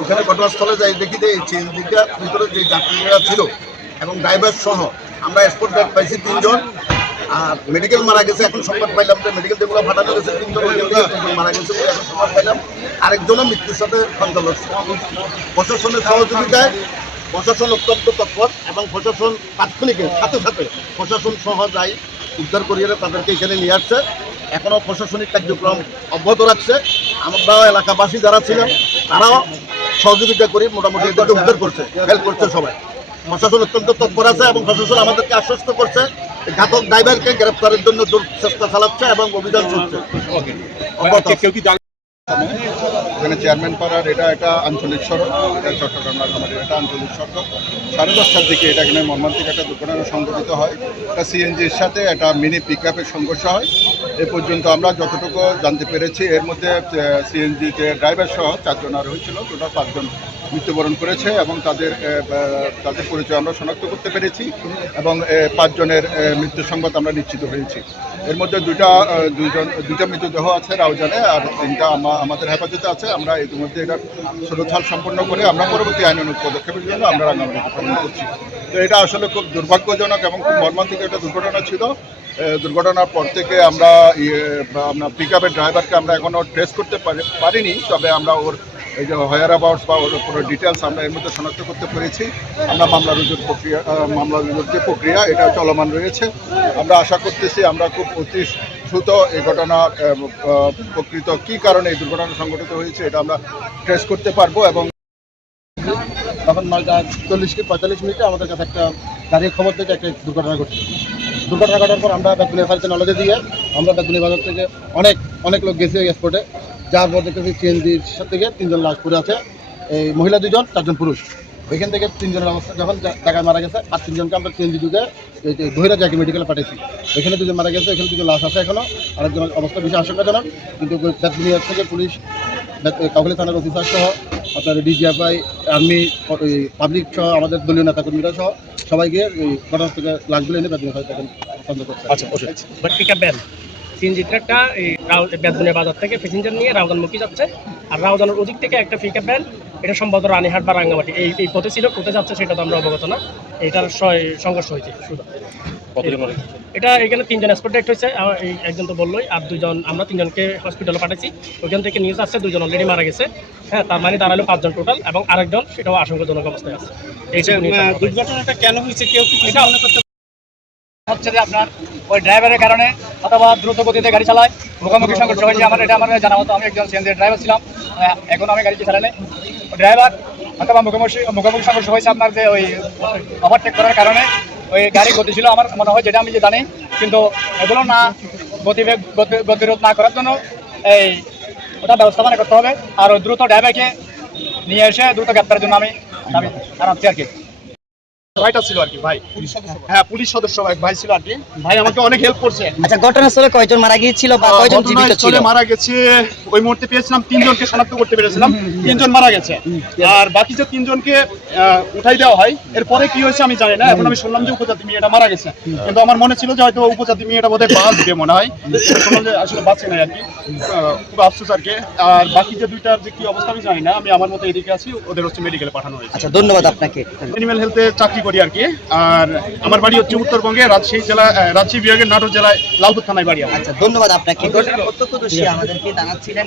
ওখানে ঘটনাস্থলে যাই, দেখি যে এই সিএনজিটার ভিতরে যে যাত্রীরা ছিল এবং ড্রাইভার সহ আমরা স্পট ডেট পাইছি তিনজন। আর মেডিকেল মারা গেছে, এখন সংবাদ পাইলাম যে মেডিকেল যেগুলো ফাটানো গেছে, তিনজন মারা গেছে এখন সংবাদ পাইলাম। আরেকজনও মৃত্যুর সাথে হচ্ছে প্রশাসনের সহযোগিতায় প্রশাসন অত্যন্ত তৎপর এবং প্রশাসন তাৎক্ষণিকের সাথে সাথে প্রশাসন সহ যাই উদ্ধার করিয়ে তাদেরকে এখানে নিয়ে আসছে। এখনও প্রশাসনিক কার্যক্রম অব্যাহত রাখছে। আমরাও এলাকাবাসী যারা ছিলেন, তারাও সহযোগিতা করে, মোটামুটি উদ্ধার করছে হেল্প করছে সবাই। প্রশাসন অত্যন্ত তৎপর আছে এবং প্রশাসন আমাদেরকে আশ্বস্ত করছে, ঘাতক ড্রাইভারকে গ্রেপ্তারের জন্য চেষ্টা চালাচ্ছে এবং অভিযান চলছে। এখানে চেয়ারম্যান পাড়ার, এটা একটা আঞ্চলিক সড়ক, এটা চট্টগ্রাম রাঙামাটির একটা আঞ্চলিক সড়ক। সাড়ে দশটার দিকে এটা এখানে মর্মান্তিক একটা দুর্ঘটনা সংঘটিত হয়। এটা সিএনজির সাথে একটা মিনি পিক সংঘর্ষ হয়। এ পর্যন্ত আমরা যতটুকু জানতে পেরেছি, এর মধ্যে সিএনজিতে ড্রাইভার সহ চারজন আর হয়েছিল টোটাল পাঁচজন। মৃত্যুবরণ করেছে এবং তাদের তাদের পরিচয় আমরা শনাক্ত করতে পেরেছি এবং পাঁচজনের মৃত্যু সংবাদ আমরা নিশ্চিত হয়েছি। এর মধ্যে দুটা দুজন দুইটা মৃতদেহ আছে রাউজানে আর তিনটা আমা- আমাদের হেফাজতে আছে। আমরা ইতিমধ্যে এটা সুরক্ষাল সম্পন্ন করে আমরা পরবর্তী আইনানুগ পদক্ষেপের জন্য আমরা রাঙামাটিতে প্রেরণ করছি। তো এটা আসলে খুব দুর্ভাগ্যজনক এবং খুব মর্মান্তিক একটা দুর্ঘটনা ছিল। দুর্ঘটনার পর থেকে আমরা ইয়ে, আমরা পিক আপের ড্রাইভারকে আমরা এখনও ট্রেস করতে পারি- পারিনি তবে আমরা ওর এই যে হয়ার অ্যাবাউটস বা ওর পুরো ডিটেলস আমরা এর মধ্যে শনাক্ত করতে পেরেছি। আমরা মামলা রুজুর প্রক্রিয়া মামলা রুজুর যে প্রক্রিয়া, এটা চলমান রয়েছে। আমরা আশা করতেছি আমরা খুব অতি দ্রুত এই ঘটনার প্রকৃত কী কারণে এই দুর্ঘটনা সংঘটিত হয়েছে এটা আমরা ট্রেস করতে পারব এবং তখন চল্লিশ কি পঁয়তাল্লিশ মিনিটে আমাদের কাছে একটা গাড়ির খবর থেকে একটা দুর্ঘটনা ঘটছে। দুর্ঘটনা ঘটার পর আমরা বেগুনিয়া ফাইলতে নলেজে দিয়ে আমরা বেগুনি বাজার থেকে অনেক অনেক লোক গেছি এক্সপোর্টে যার মধ্যে থেকে সিএনজির থেকে তিনজন লাশ পড়ে আছে। এই মহিলা দুজন চারজন পুরুষ। ওইখান থেকে তিনজনের অবস্থা যখন জায়গায় মারা গেছে, আর তিনজনকে আমরা সিএনজি যুগে বহিরা জায়গা মেডিকেলে পাঠিয়েছি। এখানে দুজন মারা গেছে, এখানে দুজন লাশ আছে এখনও। আরেকজনের অবস্থা বেশি আশঙ্কাজনক, কিন্তু বেগুনিয়ার থেকে পুলিশ কাউখালী থানার অফিসার সহ, আপনার ডিজিএফআই আর্মি পাবলিক সহ, আমাদের দলীয় নেতাকর্মীরা সহ সবাই গিয়ে ঘটনা থেকে লাশগুলো এনে করছে আচ্ছা সিএনজি ট্রাকটা এই রাউ- বেদবুনিয়া বাজার থেকে প্যাসেঞ্জার নিয়ে রাউজানমুখী যাচ্ছে। আর রাউজানের ওদিক থেকে একটা পিক ভ্যান এটা সম্ভবত রানীহাট বা রাঙ্গামাটি। এই এই পথে ছিল কোথায় যাচ্ছে সেটা তো আমরা অবগত না। এটার সংঘর্ষ হয়েছে শুধু। এটা এখানে তিনজন স্পট ডেট হয়েছে এই একজন তো বললোই আর দুজন আমরা তিনজনকে হসপিটালে পাঠাচ্ছি ওইখান থেকে নিউজ আসছে দুজন অলরেডি মারা গেছে। হ্যাঁ তার মানে দাঁড়াল পাঁচজন টোটাল এবং আরেকজন সেটাও আশঙ্কাজনক অবস্থায় আছে। এইটা news দুর্ঘটনাটা কেন হয়েছে? কেউ কি এটা হচ্ছে যে আপনার ওই ড্রাইভারের কারণে অথবা দ্রুত গতিতে গাড়ি চালায়, মুখোমুখি সংঘর্ষ হয়েছে আমার, এটা আমার জানা মতো। আমি একজন সিএনজি ড্রাইভার ছিলাম এখন আমি গাড়ি চালাই ড্রাইভার অথবা মুখোমুখি মুখোমুখি সংঘর্ষ হয়েছে আপনার যে ওই ওভারটেক করার কারণে, ওই গাড়ি গতি ছিল আমার, মনে হয় যেটা আমি যে জানি। কিন্তু এগুলো না, গতিবেগ, গতি- গতিরোধ না করার জন্য এই ওটা ব্যবস্থাপনা করতে হবে। আর ওই দ্রুত ড্রাইভারকে নিয়ে এসে দ্রুত গ্রেপ্তারের জন্য আমি আমি আনাচ্ছি আর কি। ভাইটা ছিল আর কি ভাই। হ্যাঁ পুলিশ সদস্য ভাই ভাই ছিল আর কি। ভাই আমাকে অনেক হেল্প করছে। আচ্ছা ঘটনাস্থলে কয়জন মারা গিয়েছিল বা কয়জন জীবিত ছিল? মারা গেছে ওই মুহূর্তে পেয়েছিলাম তিনজনকে শনাক্ত করতে পেরেছিলাম। তিনজন মারা গেছে। আর বাকি যে তিনজনকে উঠাই দেওয়া হয় এরপরে কি হয়েছে আমি জানি না। এখন আমি শুনলাম যে উপজাতি মেয়েটা মারা গেছে। কিন্তু আমার মনে ছিল যে হয়তো উপজাতি মেয়েটা বোধহয় বাঁচবে মনে হয়। শুনলাম যে আসলে বাঁচে নাই আর কি। খুব আফসোস আর কি। আর বাকি যে দুইটার যে কি অবস্থা আমি জানি না। আমি আমার মতো এদিকে আছি ওদের হচ্ছে মেডিকেলে পাঠানো হয়েছে। আচ্ছা ধন্যবাদ আপনাকে। অ্যানিম্যাল হেলথে চাকরি করি আর কি। আর আমার বাড়ি হচ্ছে উত্তরবঙ্গে রাজশাহী জেলা রাজশাহী বিভাগের নাটোর জেলায় লালপুর থানায় বাড়ি আচ্ছা ধন্যবাদ আপনাকে। প্রত্যক্ষদর্শী আমাদেরকে জানাচ্ছিলেন